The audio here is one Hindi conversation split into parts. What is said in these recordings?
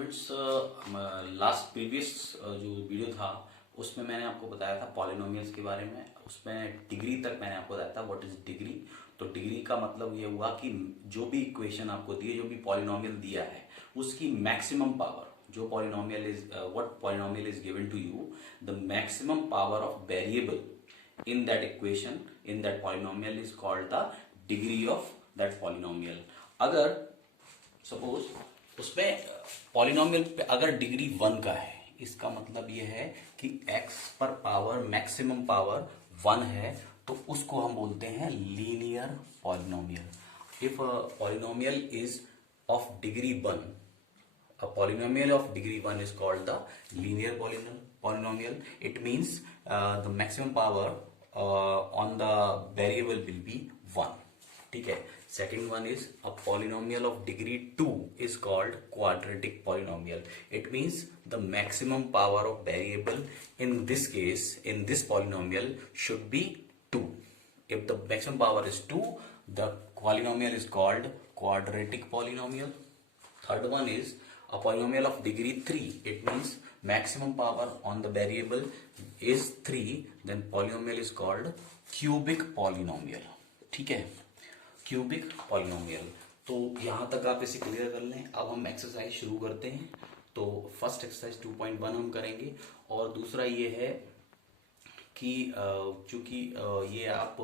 स्टूडेंट्स, लास्ट प्रीवियस जो वीडियो था उसमें मैंने आपको बताया था पॉलिनोमियल्स के बारे में। उसमें डिग्री तक मैंने आपको बताया था व्हाट इज डिग्री। तो डिग्री का मतलब ये हुआ कि जो भी इक्वेशन आपको दी है, जो भी पॉलिनोमियल दिया है, उसकी मैक्सिमम पावर, जो polynomial is what polynomial is given to you, the maximum power of variable in that equation, in that polynomial is called the degree of that polynomial। अगर सपोज उसमें पॉलिनोमियल पे अगर डिग्री 1 का है, इसका मतलब ये है कि x पर पावर मैक्सिमम पावर 1 है, तो उसको हम बोलते हैं linear polynomial. If polynomial is of degree 1, a polynomial of degree 1 is called the linear polynomial। It means the maximum power on the variable will be 1। ठीक है। Second one is a polynomial of degree 2 is called quadratic polynomial। It means the maximum power of variable in this case, in this polynomial, should be 2। If the maximum power is 2, the polynomial is called quadratic polynomial। Third one is a polynomial of degree 3। It means maximum power on the variable is 3, then polynomial is called cubic polynomial। ठीक है, क्यूबिक पॉलिनोमियल। तो यहां तक आप इसे क्लियर कर लें। अब हम एक्सरसाइज शुरू करते हैं। तो फर्स्ट एक्सरसाइज 2.1 हम करेंगे, और दूसरा ये है कि चूंकि ये आप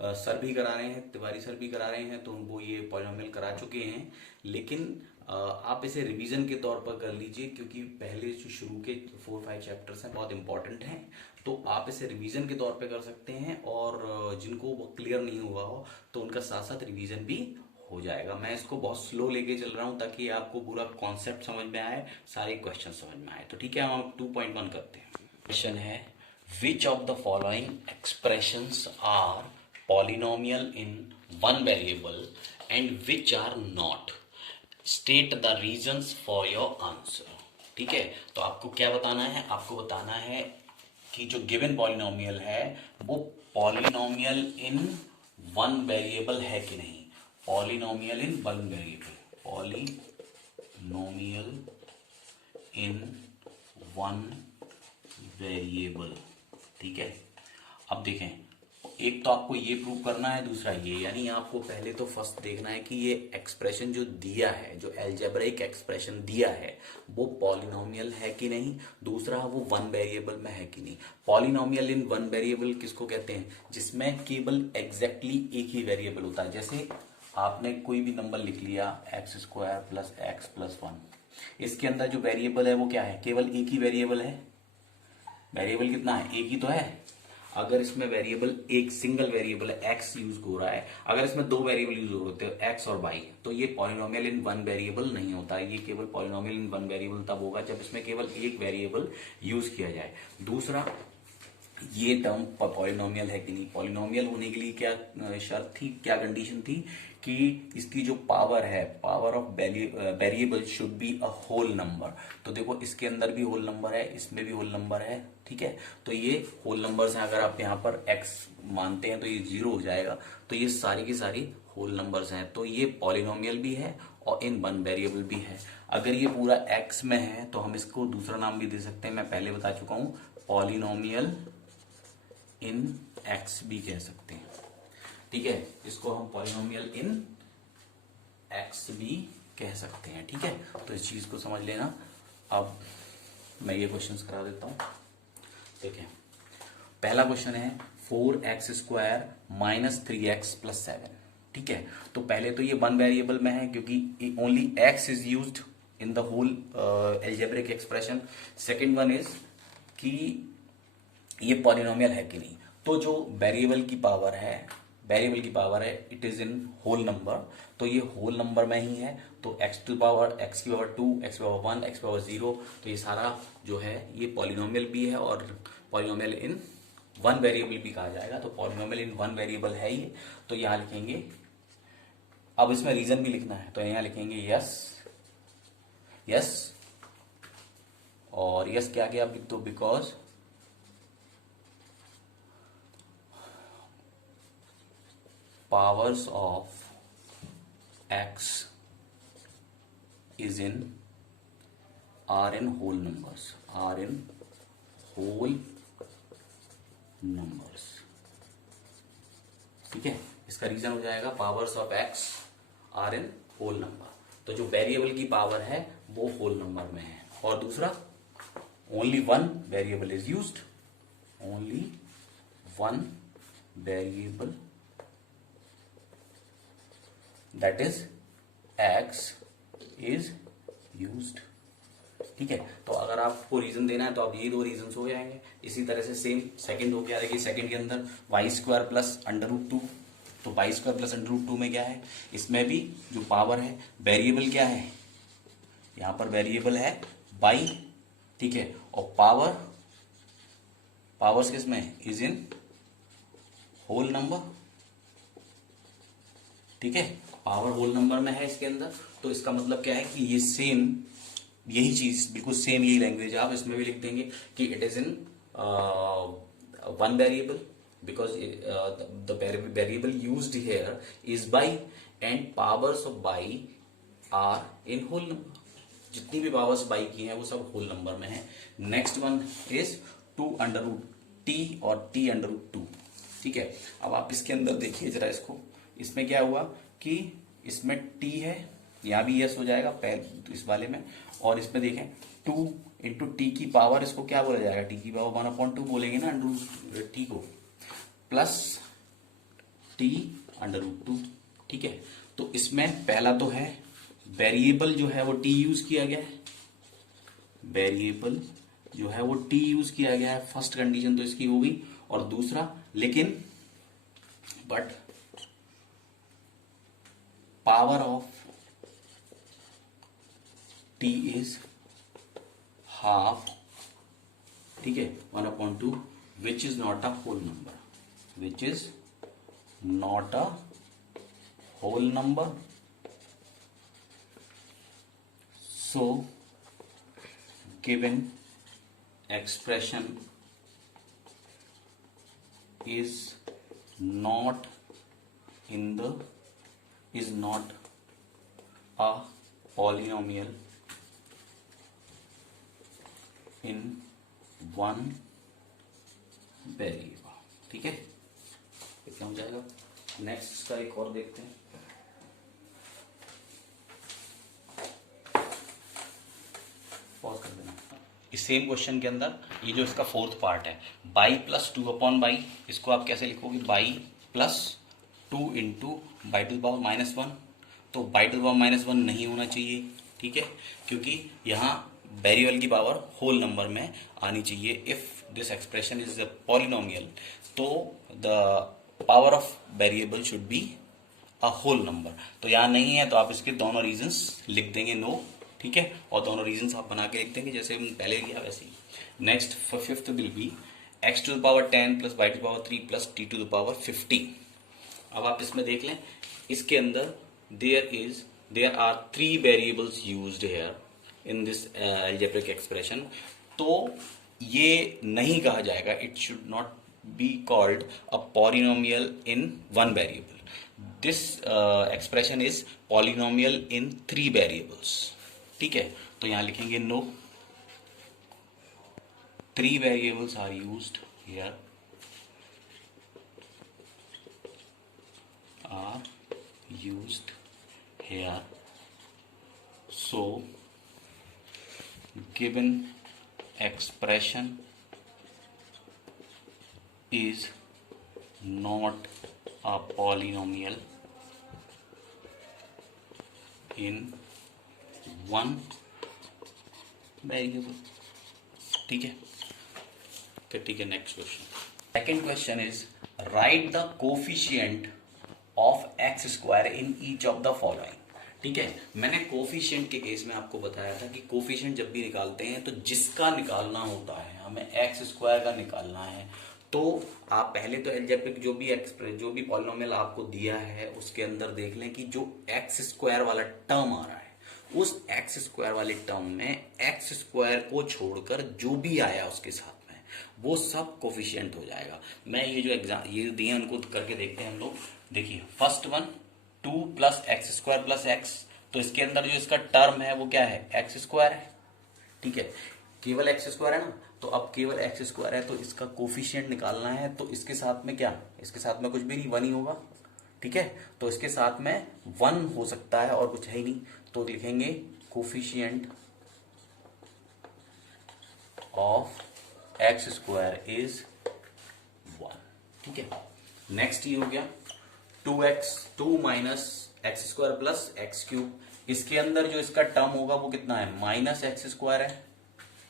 सर भी करा रहे हैं, तिवारी सर भी करा रहे हैं, तो वो ये पॉलिनोमियल करा चुके हैं, लेकिन आप इसे रिवीजन के तौर पर कर लीजिए, क्योंकि पहले जो शुरू के 4-5 चैप्टर्स हैं बहुत इंपॉर्टेंट हैं। तो आप इसे रिवीजन के तौर पे कर सकते हैं, और जिनको वो क्लियर नहीं हुआ हो तो उनका साथ साथ रिवीजन भी हो जाएगा। मैं इसको बहुत स्लो लेके चल रहा हूँ ताकि आपको पूरा कॉन्सेप्ट समझ में आए, सारे क्वेश्चन समझ में आए। तो ठीक है, हम 2.1 करते हैं। क्वेश्चन है, which of the following expressions are polynomial in one variable and which are not, state the reasons for your answer. ठीक है, तो आपको क्या बताना है? आपको बताना है कि जो गिवन पॉलिनोमियल है वो पॉलिनोमियल इन वन वेरिएबल है कि नहीं। Polynomial in one variable, polynomial in one variable. ठीक है, अब देखें, एक तो आपको ये प्रूव करना है, दूसरा ये, यानी आपको पहले तो फर्स्ट देखना है कि ये एक्सप्रेशन जो दिया है, जो एल्जेब्रिक एक्सप्रेशन दिया है, वो पॉलिनोमियल है कि नहीं, दूसरा वो वन वेरिएबल में है कि नहीं। पॉलिनोमियल इन वन वेरिएबल किसको कहते हैं? जिसमें केवल एग्जैक्टली एक ही वेरिएबल होता है। जैसे आपने कोई भी नंबर लिख लिया x² + x + 1, इसके अंदर जो वेरिएबल है वो क्या है? केवल एक ही वेरिएबल है। वेरिएबल कितना है? एक ही तो है। अगर इसमें वेरिएबल एक सिंगल वेरिएबल है, x यूज हो रहा है, अगर इसमें दो वेरिएबल यूज होते हैं x और y, तो ये पॉलिनोमियल इन वन वेरिएबल नहीं होता। ये केवल पॉलिनोमियल इन वन वेरिएबल तब होगा जब इसमें केवल एक वेरिएबल यूज किया जाए। दूसरा, ये टर्म पॉलिनोमियल है कि नहीं। पॉलिनोमियल होने के लिए क्या शर्त थी, क्या कंडीशन थी? कि इसकी जो पावर है, power of variable should be a whole number. तो देखो, इसके अंदर भी होल नंबर है, इसमें भी होल नंबर है। ठीक है, तो ये होल नंबर्स हैं। अगर आप यहाँ पर x मानते हैं तो ये 0 हो जाएगा। तो ये सारी की सारी होल नंबर्स हैं, तो ये पॉलिनोमियल भी है और इन वन वेरिएबल भी है। अगर ये पूरा x में है तो हम इसको दूसरा नाम भी दे सकते हैं, मैं पहले बता चुका हूं, पॉलिनोमियल इन x भी कह सकते हैं। ठीक है, इसको हम पॉलिनोमियल इन x भी कह सकते हैं। ठीक है, तो इस चीज को समझ लेना। अब मैं ये क्वेश्चंस करा देता हूं। देखिए, पहला क्वेश्चन है 4x² - 3x + 7। ठीक है, तो पहले तो ये वन वेरिएबल में है क्योंकि only x is used in the whole algebraic expression. Second one is कि ये पॉलिनोमियल है कि नहीं। तो जो वेरिएबल की पावर है, it is in whole number, तो ये होल नंबर में ही है। तो x की पावर 2, x की पावर 1, x की पावर 0, तो ये सारा जो है ये पॉलिनोमियल भी है और पॉलिनोमियल इन वन वेरिएबल भी कहा जाएगा। तो पॉलिनोमियल इन वन वेरिएबल है ये, तो यहां लिखेंगे। अब इसमें रीजन भी लिखना है, तो यहां लिखेंगे यस, और यस क्या गया? तो because powers of x is in are in whole numbers, are in whole numbers. ठीक है, इसका रीजन हो जाएगा powers of x are in whole number. तो जो वेरिएबल की पावर है वो होल नंबर में है। और दूसरा, only one variable is used, only one variable that is x is used. ठीक है, तो अगर आपको रीजन देना है तो आप ये दो रीजन हो जाएंगे। इसी तरह से सेम सेकंड हो गया, देखिए सेकंड के अंदर Y square plus under root two. तो Y square plus under root two में क्या है, इसमें भी जो पावर है, वेरिएबल क्या है, यहां पर वेरिएबल है बाई। ठीक है, और पावर्स किस में, इज इन होल नंबर। ठीक है, पावर होल नंबर में है इसके अंदर। तो इसका मतलब क्या है कि ये सेम, यही चीज बिल्कुल सेम, यही लैंग्वेज आप इसमें भी लिख देंगे कि it is in one variable because the variable used here is y and powers of y are in whole number. जितनी भी पावर्स बाई की हैं वो सब होल नंबर में है। Next one is two under root t और टी अंडर रूट टू। ठीक है, अब आप इसके अंदर देखिए जरा इसको, इसमें क्या हुआ कि इसमें टी है, यहां भी यस हो जाएगा पहले इस वाले में, और इसमें देखें 2 इंटू टी की पावर, इसको क्या बोला जाएगा, टी की पावर 1/2 बोलेंगे ना अंडर रूट टी को, प्लस टी अंडर रूट 2। ठीक है, तो इसमें पहला तो है वेरिएबल जो है वो टी यूज किया गया है, वेरिएबल जो है वो टी यूज किया गया है, फर्स्ट कंडीशन तो इसकी हो गई। और दूसरा, लेकिन but power of t is half. ठीक है, 1/2 which is not a whole number, which is not a whole number. So given expression is not a polynomial in one variable। ठीक है, कितना हो जाएगा। नेक्स्ट का एक और देखते हैं। पॉज कर देना। इस सेम क्वेश्चन के अंदर ये जो इसका फोर्थ पार्ट है, बाई प्लस 2/बाई, इसको आप कैसे लिखोगे, by plus 2 into by two the power -1। तो बाई टू द पावर -1 नहीं होना चाहिए। ठीक है, क्योंकि यहाँ वेरिएबल की पावर होल नंबर में आनी चाहिए। If this expression is a polynomial तो the power of variable should be a whole number. तो यहाँ नहीं है तो आप इसके दोनों रीजंस लिख देंगे नो। ठीक है, और दोनों रीजंस आप बना के लिख देंगे जैसे हम पहले किया वैसे ही। Next fifth will be x to the power 10 plus y to the power 3 plus t to the power 50। अब आप इसमें देख लें, इसके अंदर there are 3 variables used here in this algebraic expression. तो ये नहीं कहा जाएगा, it should not be called a polynomial in one variable. This expression is polynomial in 3 variables. ठीक है, तो यहां लिखेंगे no, 3 variables are used here, so given expression is not a polynomial in one variable। ठीक है, फिर ठीक है। Next question, second question is right the coefficient of X square in each of the following. ठीक है, मैंने कोफिशिएंट के केस में आपको बताया था कि कोफिशिएंट जब भी निकालते हैं तो जिसका निकालना होता है, हमें एक्स स्क्वायर का निकालना है, तो आप पहले तो अलजेब्रिक जो भी पॉलिनोमियल आपको दिया है उसके अंदर देख लें कि जो एक्स स्क्वायर वाला टर्म आ रहा है, उस एक्स स्क्वायर वाले टर्म में एक्स स्क्वायर को छोड़कर जो भी आया उसके साथ में वो सब कोफिशिएंट हो जाएगा। मैं ये जो एग्जाम ये दिए उनको करके देखते हैं हम लोग। देखिए first one 2 plus x square plus x, तो इसके अंदर जो इसका टर्म है वो क्या है, एक्स स्क्वायर है। ठीक है, केवल एक्स स्क्वायर है ना, तो अब केवल एक्स स्क्वायर है तो इसका कोफिशिएंट निकालना है, तो इसके साथ में क्या, इसके साथ में कुछ भी नहीं, वन ही होगा। ठीक है, तो इसके साथ में वन हो सकता है और कुछ है ही नहीं, तो लिखेंगे coefficient of X square is 1। ठीक है, नेक्स्ट ये हो गया 2 minus x square plus x cube. इसके अंदर जो इसका टर्म होगा वो कितना है, माइनस एक्स स्क्वायर है।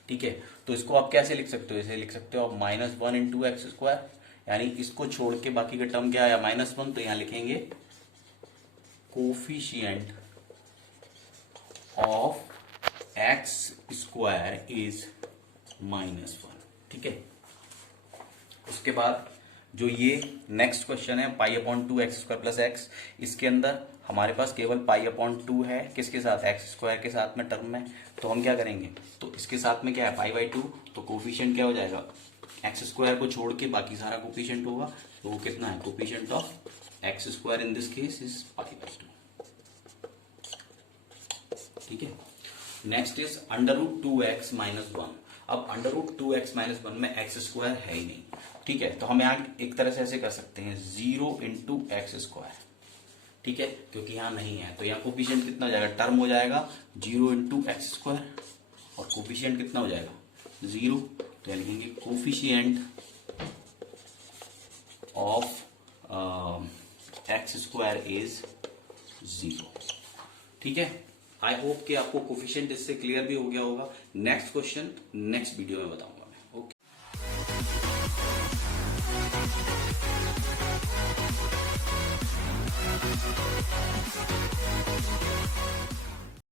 ठीक है, तो इसको आप कैसे लिख सकते हो, ऐसे लिख सकते हो आप -1 इंटू एक्स स्क्वायर, यानी इसको छोड़ के बाकी का टर्म क्या आया -1, तो यहां लिखेंगे coefficient of X square is -1। ठीक है, उसके बाद जो ये नेक्स्ट क्वेश्चन है π/2 एक्स स्क्वायर प्लस एक्स, इसके अंदर हमारे पास केवल π/2 है, किसके साथ, एक्स स्क्वायर के साथ में टर्म में, तो हम क्या करेंगे, तो इसके साथ में क्या है π/2, तो कोफिशिएंट क्या हो जाएगा, एक्स स्क्वायर को छोड़ के बाकी सारा कोफिशिएंट होगा, तो वो कितना है, coefficient of X square in this case is π/2। ठीक है, नेक्स्ट इज √2x - 1। अब √2x - 1 में एक्स स्क्वायर है ही नहीं। ठीक है, तो हम यहाँ एक तरह से ऐसे कर सकते हैं 0 इंटू एक्स स्क्वायर। ठीक है, क्योंकि यहाँ नहीं है तो यहाँ कोफिशिएंट कितना हो जाएगा, टर्म हो जाएगा 0 इंटू एक्स स्क्वायर, और कोफिशिएंट कितना हो जाएगा 0, तो लिखेंगे coefficient of X square is 0। ठीक है, आई होप कि आपको कोफिशिएंट इससे क्लियर भी हो गया होगा। नेक्स्ट क्वेश्चन नेक्स्ट वीडियो में बताऊंगा।